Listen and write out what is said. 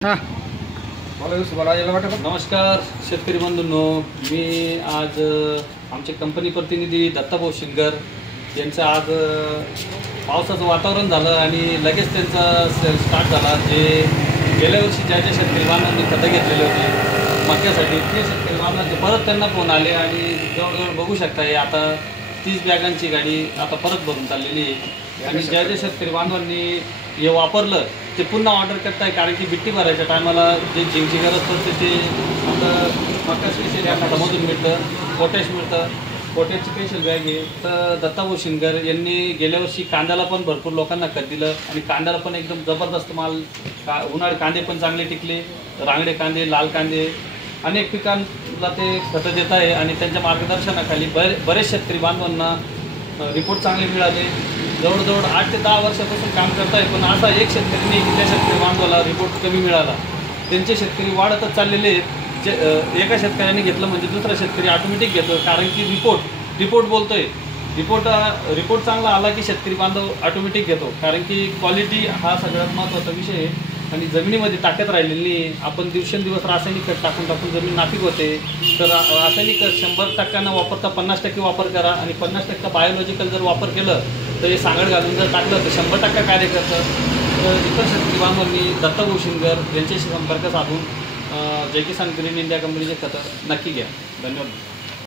हां नमस्कार शेतकरी बंधूंनो, मी आज आमचे कंपनी प्रतिनिधी दत्ताभाऊ शिंगर यांचं आज पावसाचं वातावरण झालं आणि लगेच त्यांचा सेल स्टार्ट झाला। जे गेल्या वर्षी ज्या शेतकरी बांधवांनी खतं घेतलेले होते मक्यासाठी ते शेतकरी बांधवांचे परत त्यांना फोन आले आणि जवळजवळ बघू शकता हे आता 30 बॅगांची गाडी आता परत भरून चाललेली आहे। आणि ज्या शेतकरी बांधवांनी हे वापरलं ते पुन्हा ऑर्डर करताय, कारण की बिट्टी भरायच्या टायमाला जे झिंकची गरज पडते ते आपलं मका स्पेशल या खतामधून मिळतं, पोटॅश मिळतं। पोटॅशची स्पेशल बॅग आहे। तर दत्ताभाऊ शिंगर यांनी गेल्या वर्षी कांद्याला पण भरपूर लोकांना खत दिलं आणि कांद्याला पण एकदम जबरदस्त माल, उन्हाळी कांदे पण चांगले टिकले, रांगडे कांदे, लाल कांदे, अनेक पिकांना ते खतं देत आहे। आणि त्यांच्या मार्गदर्शनाखाली बरेच शेतकरी बांधवांना रिपोर्ट चांगले मिळाले। जवळजवळ 8 ते 10 वर्षापासून काम करत आहे, पण असा एक शेतकरी नाही की त्या शेतकरी बांधवाला रिपोर्ट कमी मिळाला। त्यांचे शेतकरी वाढतच चाललेले आहेत। जे एका शेतकऱ्याने घेतलं म्हणजे दुसरा शेतकरी ऑटोमॅटिक घेतो, कारण की रिपोर्ट बोलतोय। रिपोर्ट चांगला आला की शेतकरी बांधव ऑटोमॅटिक घेतो, कारण की क्वालिटी हा सगळ्यात महत्त्वाचा विषय आहे। आणि जमिनीमध्ये ताकद राहिलेली नाही। आपण दिवसेंदिवस रासायनिक खत टाकून जमीन नापीक होते। तर रासायनिक खत 100% न वापरता 50% वापर करा आणि 50% बायोलॉजिकल जर वापर केलं तर हे सांगड घालून जर टाकलं तर 100% कार्य करतं। तर इतर शेतकरी बांधवांनी दत्ताभाऊ शिंगर यांच्याशी संपर्क साधून जय किसान ग्रीन इंडिया कंपनीचे खतं नक्की घ्या। धन्यवाद।